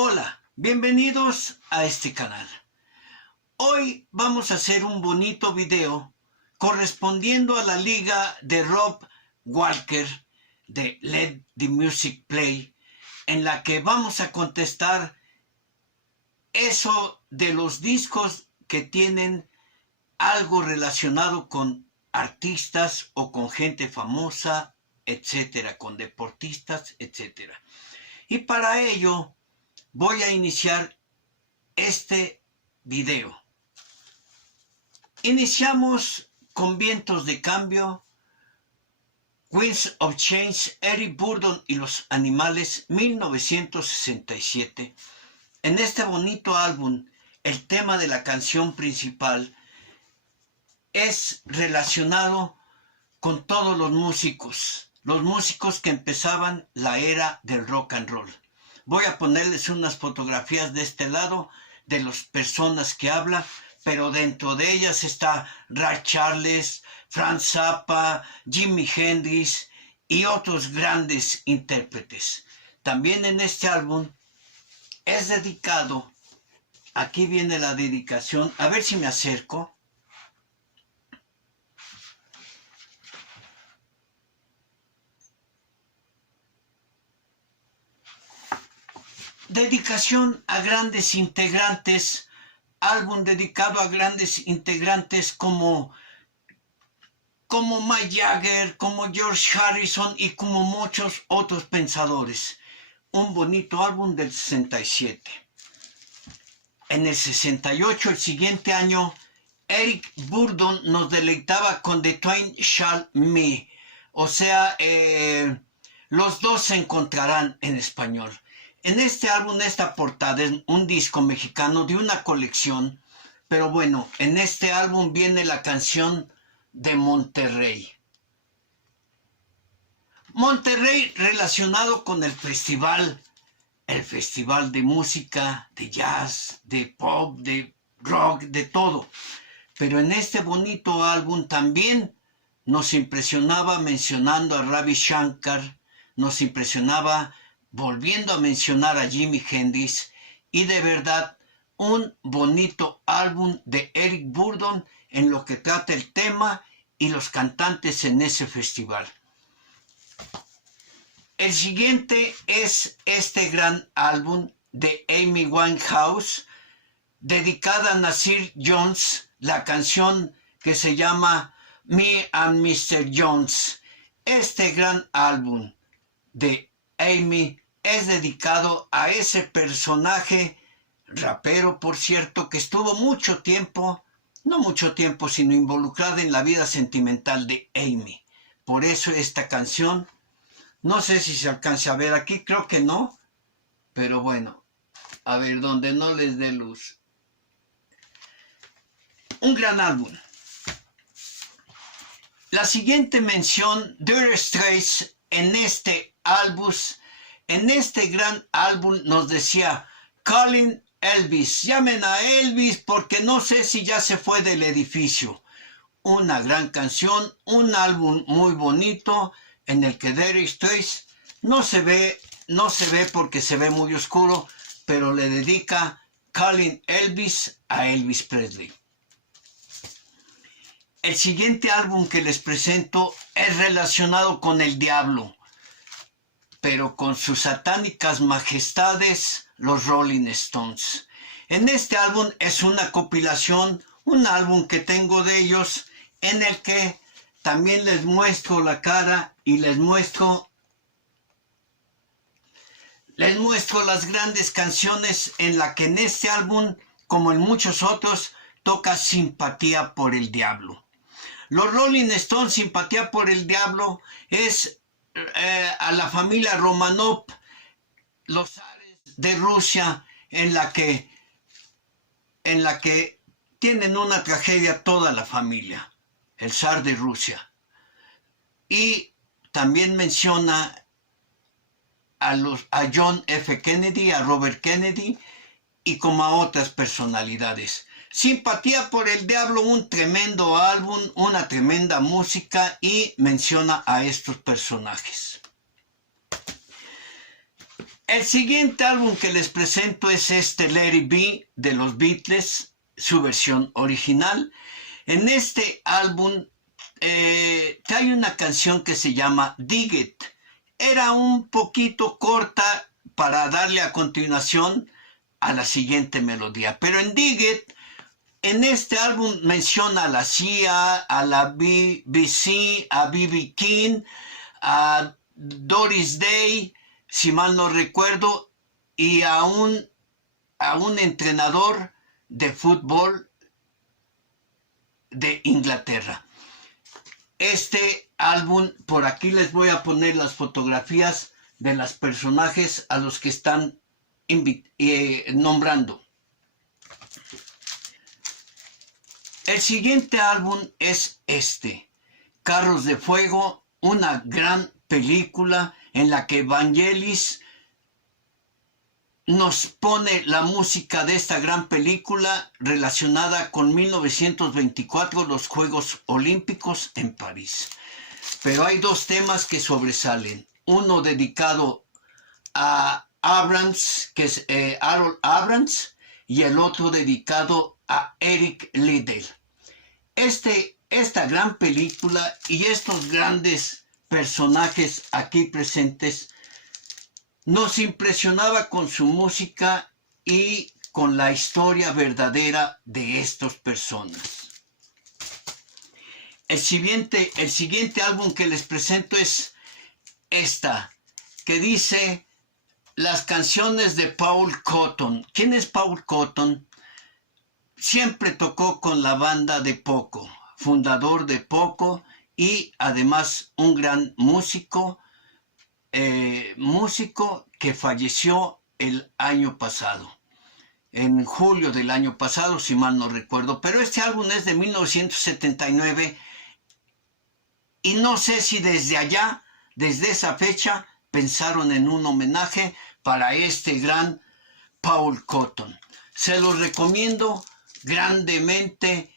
Hola, bienvenidos a este canal. Hoy vamos a hacer un bonito video correspondiendo a la liga de Rob Walker de Let the Music Play, en la que vamos a contestar eso de los discos que tienen algo relacionado con artistas o con gente famosa, etcétera, con deportistas, etcétera. Y para ello voy a iniciar este video. Iniciamos con Vientos de Cambio, Winds of Change, Eric Burdon y los Animales, 1967. En este bonito álbum, el tema de la canción principal es relacionado con todos los músicos que empezaban la era del rock and roll. Voy a ponerles unas fotografías de este lado de las personas que habla, pero dentro de ellas está Ray Charles, Frank Zappa, Jimi Hendrix y otros grandes intérpretes. También en este álbum es dedicado, aquí viene la dedicación, a ver si me acerco. Dedicación a grandes integrantes, álbum dedicado a grandes integrantes como Mick Jagger, como George Harrison y como muchos otros pensadores. Un bonito álbum del 67. En el 68, el siguiente año, Eric Burdon nos deleitaba con The Twain Shall Meet, o sea, los dos se encontrarán en español. En este álbum, esta portada es un disco mexicano de una colección, pero bueno, en este álbum viene la canción de Monterrey. Monterrey relacionado con el festival de música, de jazz, de pop, de rock, de todo. Pero en este bonito álbum también nos impresionaba mencionando a Ravi Shankar, nos impresionaba volviendo a mencionar a Jimi Hendrix, y de verdad un bonito álbum de Eric Burdon en lo que trata el tema y los cantantes en ese festival. El siguiente es este gran álbum de Amy Winehouse, dedicada a Nasir Jones, la canción que se llama Me and Mr. Jones. Este gran álbum de Amy es dedicado a ese personaje, rapero por cierto, que estuvo mucho tiempo, no mucho tiempo, sino involucrado en la vida sentimental de Amy. Por eso esta canción, no sé si se alcanza a ver aquí, creo que no, pero bueno, a ver, donde no les dé luz. Un gran álbum. La siguiente mención, Dire Straits, en este gran álbum nos decía, Calling Elvis, llamen a Elvis porque no sé si ya se fue del edificio. Una gran canción, un álbum muy bonito en el que Dire Straits no se ve porque se ve muy oscuro, pero le dedica Calling Elvis a Elvis Presley. El siguiente álbum que les presento es relacionado con el diablo, pero con sus satánicas majestades, los Rolling Stones. En este álbum es una compilación, un álbum que tengo de ellos, en el que también les muestro la cara y les muestro las grandes canciones en la que en este álbum, como en muchos otros, toca Simpatía por el Diablo. Los Rolling Stones, Simpatía por el Diablo, es a la familia Romanov, los zares de Rusia, en la que tienen una tragedia toda la familia, el zar de Rusia. Y también menciona a John F. Kennedy, a Robert Kennedy y como a otras personalidades. Simpatía por el Diablo, un tremendo álbum, una tremenda música, y menciona a estos personajes. El siguiente álbum que les presento es este Let It Be de los Beatles, su versión original. En este álbum hay una canción que se llama Dig It. Era un poquito corta para darle a continuación a la siguiente melodía. Pero en Dig It, en este álbum menciona a la CIA, a la BBC, a B.B. King, a Doris Day, si mal no recuerdo, y a un entrenador de fútbol de Inglaterra. Este álbum, por aquí les voy a poner las fotografías de los personajes a los que están nombrando. El siguiente álbum es este, Carros de Fuego, una gran película en la que Vangelis nos pone la música de esta gran película relacionada con 1924, los Juegos Olímpicos en París. Pero hay dos temas que sobresalen. Uno dedicado a Abrams, que es Harold Abrams, y el otro dedicado a Eric Liddell. Esta gran película y estos grandes personajes aquí presentes nos impresionaba con su música y con la historia verdadera de estas personas. El siguiente álbum que les presento es esta, que dice las canciones de Paul Cotton. ¿Quién es Paul Cotton? Siempre tocó con la banda de Poco, fundador de Poco y además un gran músico que falleció el año pasado, en julio del año pasado, si mal no recuerdo. Pero este álbum es de 1979 y no sé si desde esa fecha, pensaron en un homenaje para este gran Paul Cotton. Se los recomiendo grandemente,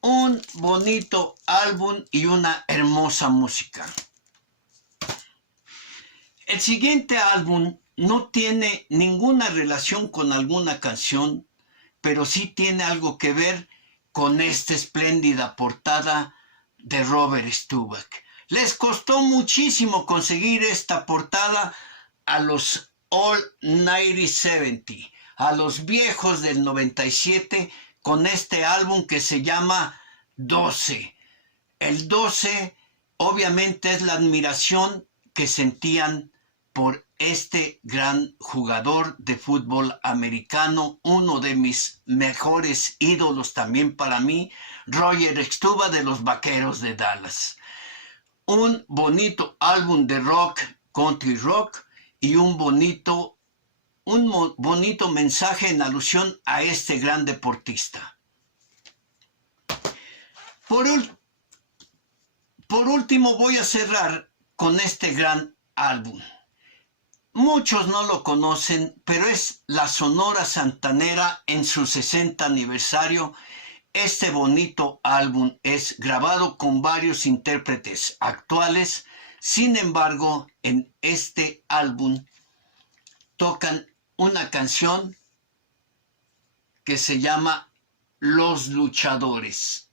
un bonito álbum y una hermosa música. El siguiente álbum no tiene ninguna relación con alguna canción, pero sí tiene algo que ver con esta espléndida portada de Robert Stuback. Les costó muchísimo conseguir esta portada a los All 9070, a los viejos del 97, con este álbum que se llama 12. El 12 obviamente es la admiración que sentían por este gran jugador de fútbol americano, uno de mis mejores ídolos también para mí, Roger Staubach de los Vaqueros de Dallas. Un bonito álbum de rock, country rock, y un bonito mensaje en alusión a este gran deportista. Por último voy a cerrar con este gran álbum. Muchos no lo conocen, pero es la Sonora Santanera en su 60 aniversario. Este bonito álbum es grabado con varios intérpretes actuales. Sin embargo, en este álbum tocan una canción que se llama Los Luchadores.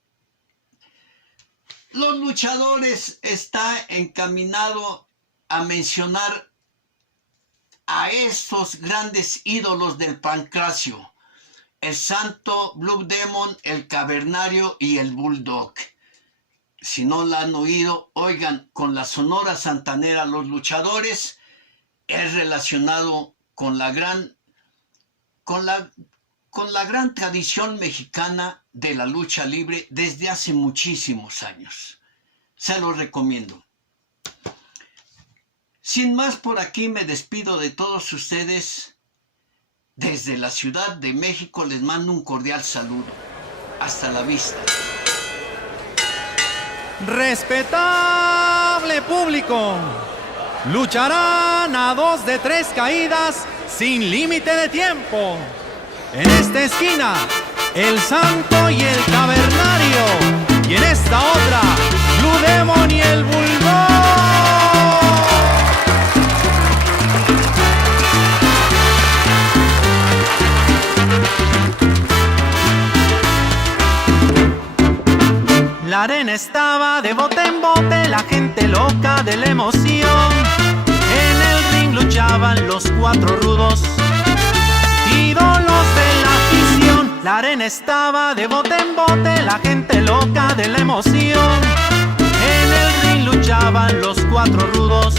Los Luchadores está encaminado a mencionar a estos grandes ídolos del pancracio, el Santo, Blue Demon, el Cavernario y el Bulldog. Si no la han oído, oigan, con la Sonora Santanera, Los Luchadores es relacionado con la gran tradición mexicana de la lucha libre desde hace muchísimos años. Se los recomiendo. Sin más, por aquí me despido de todos ustedes. Desde la Ciudad de México les mando un cordial saludo. Hasta la vista. Respetable público, lucharán a 2 de 3 caídas sin límite de tiempo. En esta esquina, el Santo y el Cavernario. Y en esta otra, Blue Demon y el Bulldog. arena estaba de bote en bote, la gente loca de la emoción. En el ring luchaban los cuatro rudos, ídolos de la afición. La arena estaba de bote en bote, la gente loca de la emoción. En el ring luchaban los cuatro rudos,